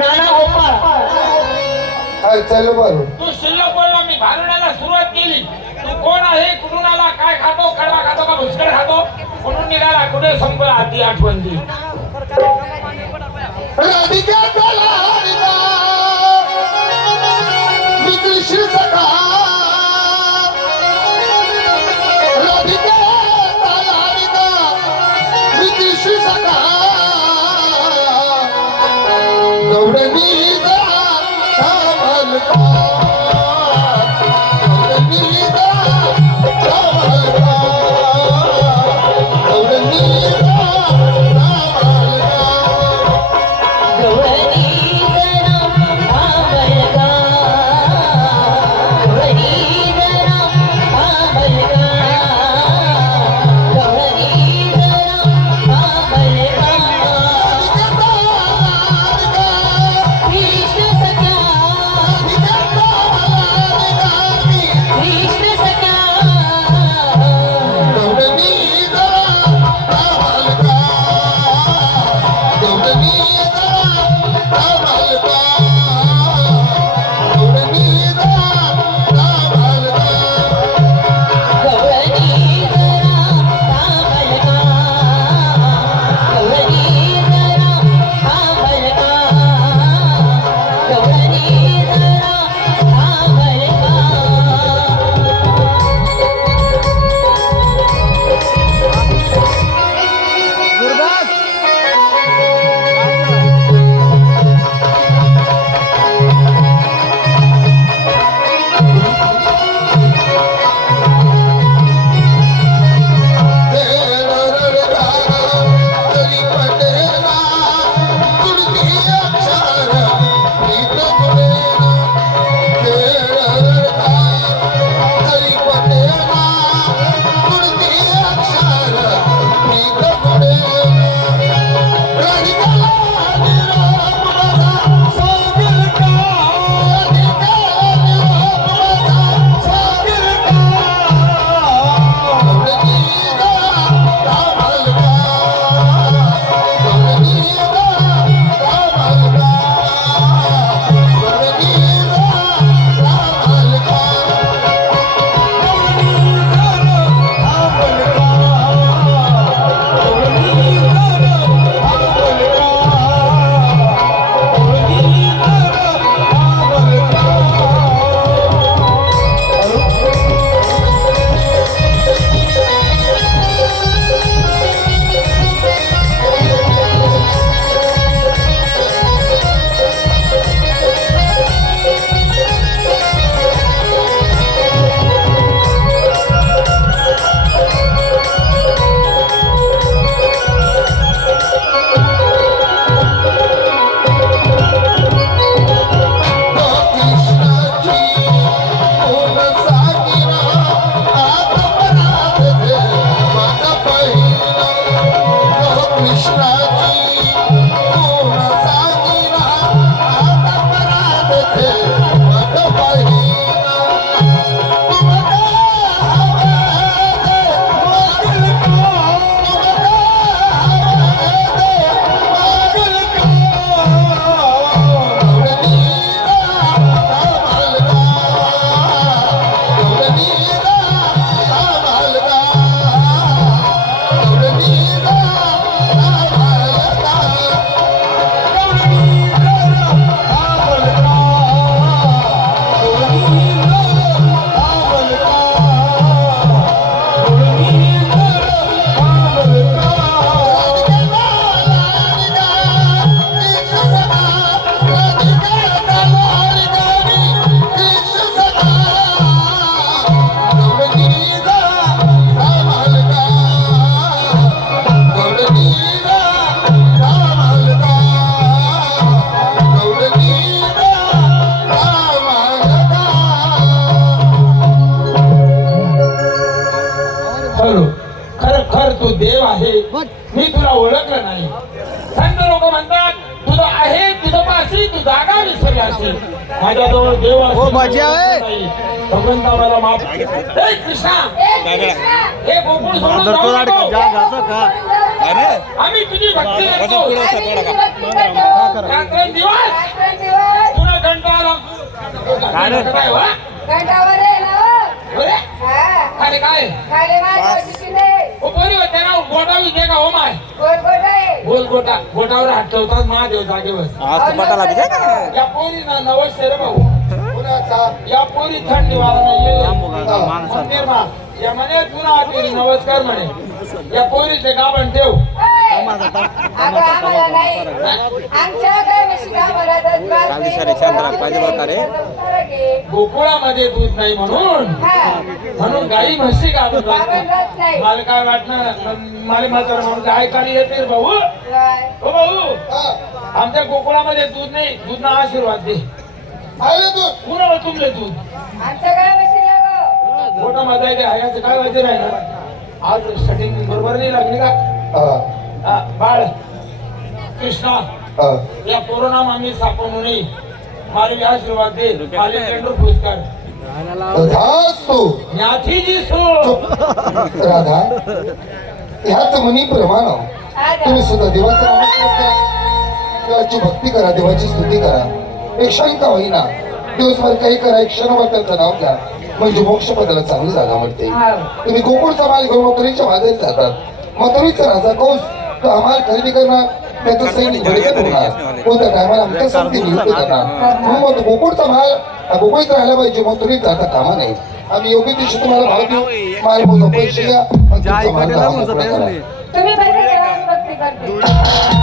नाना गोपाळ चल बरं तू शिल्लक बोलला मी भारुण्याला सुरुवात केली तू कोण आहे कुठून आला काय खातो कडवा खातो का भुसकड खातो कुठून निघाला कुठे संपला आधी आठवण दी राधिका कलारिका मी कृष्ण सखा राधिका कलारिका मी कृष्ण सखा गौरवी जा कमल का गौरवी जा कमल का गौरवी जा कमल का गौरी मी तुला ओळखलं नाही. संत लोक म्हणतात तुझं आहे तुझं पाशी तू जागा विसरली असेल. माझ्याजवळ देव असेल भगवंता मला माफ. हे कृष्णा हे गोकुळ सोडून आम्ही तुझी भक्ती करतो. रात्रंदिवस रात्रंदिवस तुला घंटाला काय वा घंटावर आहे ना हो. अरे हा. खाली काय खाली माझ्यावरची शिंदे. उपरी होते ना गोटा विते का हो माय गोलगोट आहे. गोल गोटा गोटावर हात ठेवतात महादेव जागेवर या पोरी ना नवस रे भाऊ कुणाचा या पोरी थंडी वाला नाहीये मंदिर मा या म्हणे पुन्हा आधी नमस्कार म्हणे या पोरीचे गाभण ठेव ओय. अगं आम्हाला नाही. आमच्या काय म्हशी आम्हाला तर त्रास नाही. संसार घे. गोकुळामध्ये दूध नाही म्हणून हा. म्हणून गाई म्हशी गाभण गाभण राहत नाही. मला काय वाटणार मला मात्र म्हणून गाय काढी येते रे भाऊ काय? हो भाऊ हा. आमच्या गोकुळामध्ये दूध नाही दूध ना आशीर्वाद दे आले तू कुणाला तुमले दूध आमच्या काय म्हशीला गं? मोठा माझा आहे का याचं काय व्हायचं नाही ना आज सेटिंग बरोबर नाही लागली का हा. हा, बाळ कृष्णा हा. या कोरोना मामी सापडू नये मला आशीर्वाद दे मला पेंडूर पुरस्कार तथास्तु. ज्ञातीची सो राधा ह्याच मनी प्रमाण हा द्या. तुम्ही सुद्धा देवाचं नामस्मरण करा, देवाची भक्ती करा, देवाची स्तुती करा. एक क्षण का होईना दिवसभर काही करा, एक क्षणभर त्यांचं नाव घ्या म्हणजे मोक्ष पदाला चांगली जागा मिळते. हा. तुम्ही गोकुळचा माल घेऊन मथुरेच्या बाजारी जातात, मथुरेचा राजा कौस तो आम्हाला खरेदी करणार, त्याचं सैनिक बळकट होणार, कोणत्या टायमाला आमच्या संगती नियुक्त करणार. म्हणून मग गोकुळचा माल हा गोकुळीत राहायला पाहिजे, मथुरेत जाता कामा नाही. आम्ही योग्य दिवशी तुम्हाला भाव देऊ, माल मोजा पैसे घ्या, मग तुमचा माल गावाला मोकळा करा. तुम्ही पैसे देवा, भक्ती करते.